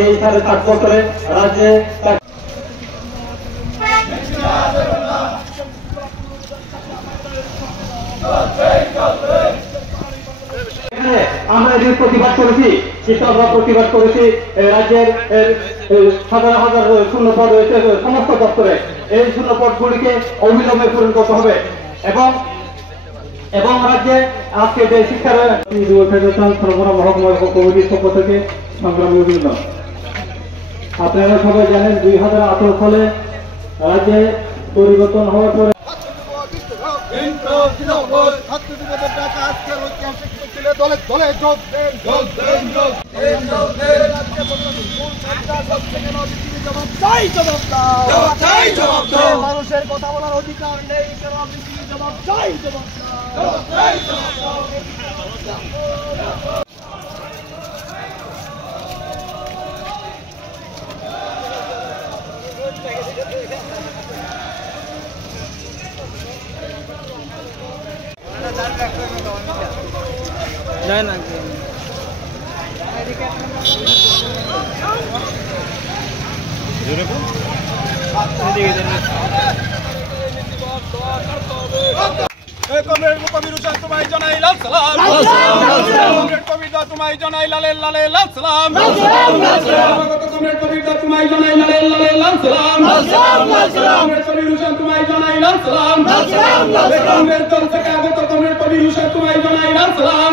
এই 7.5 বছরে রাজ্যে আমরা এর প্রতিবাদ করেছি, কৃষকরা প্রতিবাদ করেছি। রাজ্যের হাজার হাজার শূন্যপদ রয়েছে সমস্ত দপ্তরে, এই শূন্যপদগুলিকে অবিলম্বে পূরণ করতে হবে এবং রাজ্যে আজকে যে শিক্ষার ফেডারেশন সরবরাহ মহকুমা কমিটির পক্ষ থেকে সংগ্রামী অভিনন্দন। আপনারা সবাই জানেন 2018 সালে রাজ্যে পরিবর্তন হওয়ার পরে মানুষের কথা বলার অধিকার নেই, জবাব চাই, জবাব চাই। কবির হোসেন তোমায় জানাই লাল সালাম, কবিতা তোমায় জানাই লালে লালে লাল সালাম, কবিতা তোমায় জানাই লালে লালে লাল সালাম, কবির হোসেন তোমায় জানাই লাল সালাম, কংগ্রেস দল থেকে আগত কবির হোসেন তোমায় জানাই লাল সালাম।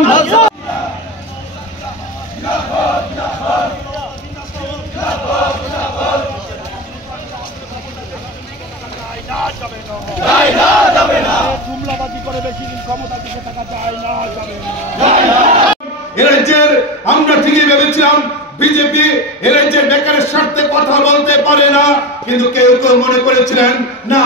আমরা ঠিকই ভেবেছিলাম বিজেপি এর রাজ্যের বেকারের স্বার্থে কথা বলতে পারে না, কিন্তু কেউ কেউ মনে করেছিলেন না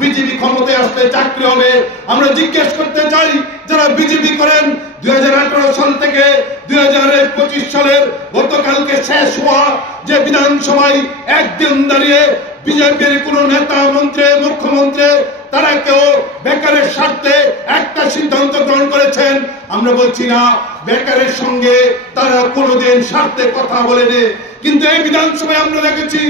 বিজেপি ক্ষমতায় আসলে চাকরি হবে। আমরা জিজ্ঞেস করতে চাই, যারা বিজেপি করেন 2018 সাল থেকে 2025 সালের গতকালকে শেষ হওয়া যে বিধানসভায় একদিন দাঁড়িয়ে বিজেপির কোন নেতা মন্ত্রী মুখ্যমন্ত্রী তারা কেউ বেকারের স্বার্থে একটা সিদ্ধান্ত গ্রহণ করেছেন? আমরা বলছি না বেকারের সঙ্গে তারা কোনোদিন স্বার্থে কথা বলেনি, কিন্তু এই বিধানসভায় আমরা দেখেছি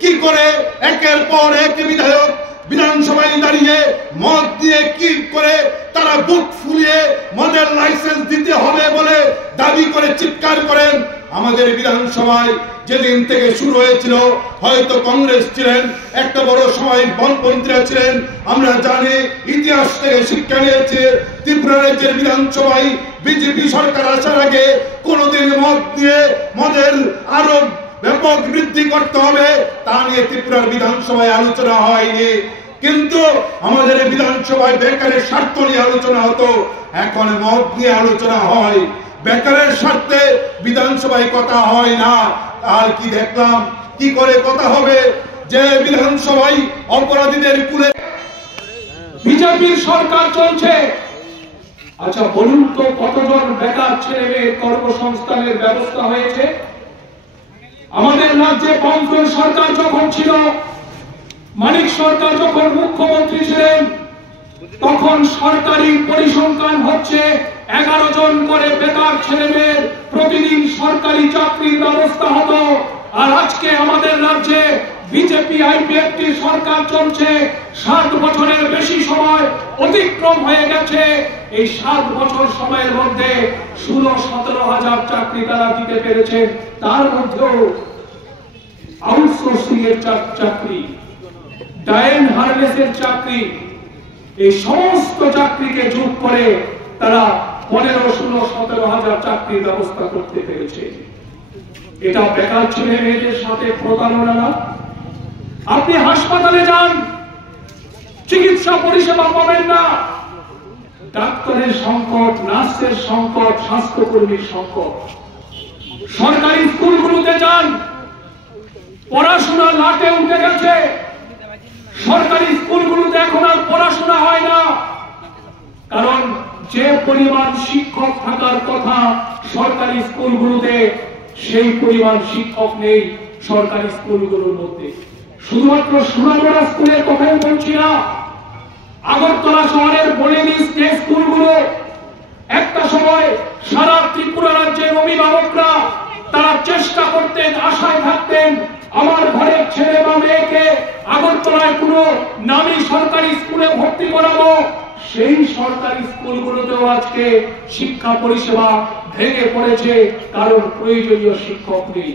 কি করে একের পর এক বিধায়ক বিধানসভায় দাঁড়িয়ে মদ দিয়ে কি করে তারা বুক ফুলিয়ে মদের লাইসেন্স দিতে হবে বলে দাবি করে চিৎকার করেন। আমাদের বিধানসভায় যেদিন থেকে শুরু হয়েছিল, হয়তো কংগ্রেস ছিলেন, একটা বড় সময় বামপন্থীরা ছিলেন, আমরা জানি ইতিহাস থেকে শিক্ষা নিয়েছে। ত্রিপুরা রাজ্যের বিধানসভায় বিজেপি সরকার আসার আগে কোনোদিন মদ দিয়ে মদের আরো ব্যাপক বৃদ্ধি করতে হবে তা নিয়ে ত্রিপুরার বিধানসভায় আলোচনা হয়নি, কিন্তু আমাদের বিধানসভায় বেকারের স্বার্থ নিয়ে আলোচনা হতো, এখন মদ নিয়ে আলোচনা হয়। বেকারের স্বার্থে বিধানসভায় কথা হয় না। আর কি দেখলাম কি করে কথা হবে যে বিধানসভায় অপরাধীদের কুলে বিজেপির সরকার চলছে। আচ্ছা বলুন তো কতজন বেকার ছেলে মেয়ের কর্মসংস্থানের ব্যবস্থা হয়েছে? আমাদের রাজ্যে বামফ্রন্ট সরকার যখন ছিল, মানিক সরকার যখন মুখ্যমন্ত্রী ছিলেন, তখন সরকারি পরিসংখ্যান হচ্ছে 11 জন করে বেকার ছেলে মেয়ের প্রতিদিন সরকারি চাকরির ব্যবস্থা হতো। আর আজকে আমাদের রাজ্যে বিজেপি আইপিএফটি সরকার চলছে, 7 বছরের বেশি সময় অতিক্রম হয়ে গেছে। এই 7 বছর সময়ের মধ্যে 16-17 হাজার চাকরি তারা দিতে পেরেছে, তার মধ্যেও আউটসোর্সিং এর চাকরি, ডায়েন হারনেসের চাকরি, এই সমস্ত চাকরিকে যোগ করে তারা 15-16-17 হাজার চাকরির ব্যবস্থা করতে পেরেছে। এটা বেকার ছেলে মেয়েদের সাথে প্রতারণা না? আপনি হাসপাতালে যান, চিকিৎসা পরিষেবা পাবেন না, ডাক্তারের সংকট, নার্সের সংকট, স্বাস্থ্যকর্মীর সংকট। সরকারি স্কুলগুলোতে যান, পড়াশোনা লাটে উঠে গেছে। সরকারি স্কুলগুলোতে এখন আর পড়াশোনা হয় না, কারণ যে পরিমাণ শিক্ষক থাকার কথা সরকারি স্কুলগুলোতে, সেই পরিমাণ শিক্ষক নেই সরকারি স্কুলগুলোর মধ্যে। শুধুমাত্র সোনামুড়া স্কুলের কথাই বলছি না, আগরতলা শহরের বনেদি স্টেট স্কুলগুলো একটা সময় সারা ত্রিপুরা রাজ্যের অভিভাবকরা তারা চেষ্টা করতেন ছেলে বা মেয়েকে আগরতলায় কোনো নামী সরকারি স্কুলে ভর্তি করাবো, সেই সরকারি স্কুলগুলোতেও আজকে শিক্ষা পরিষেবা ভেঙে পড়েছে, কারণ প্রয়োজনীয় শিক্ষক নেই।